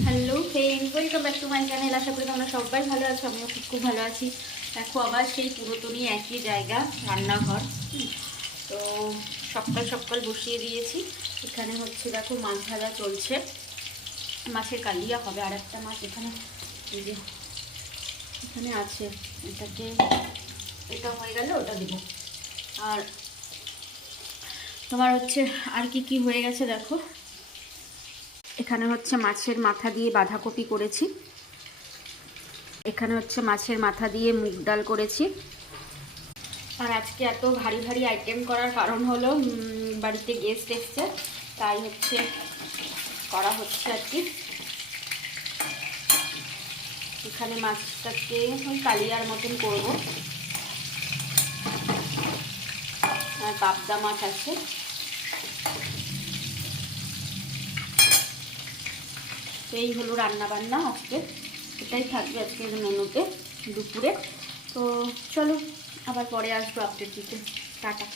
Hello friend, welcome back to my channel. আশা করি তোমরা সবাই ভালো আছো, আমিও খুব ভালো আছি। দেখো আবার সেই পুরাতনই একই জায়গা, রান্নাঘর। তো সকাল সকাল বসিয়ে দিয়েছি। এখানে হচ্ছে দেখো মাছ ভাজা চলছে, মাছের কালিয়া হবে। আর একটা মাছ এখানে, এই যে এখানে আছে, এটাকে এটা হয়ে গেলে ওটা দিব। আর তোমার হচ্ছে আর কি কি হয়ে গেছে দেখো, এখানে হচ্ছে মাছের মাথা দিয়ে বাঁধাকপি করেছি, এখানে হচ্ছে মাছের মাথা দিয়ে মুগ ডাল করেছি। আর আজকে এত ভারী ভারী আইটেম করার কারণ হলো বাড়িতে গেস্ট এসছে, তাই হচ্ছে করা হচ্ছে আর কি। এখানে মাছটাকে কালিয়ার মতন করব। আর পাবদা মাছ আছে। তো এই হলো রান্না বান্না আজকে, এটাই থাকবে আজকের মেনুতে দুপুরে। তো চলো আবার পরে আসবো আপডেট দিতে। টাটা।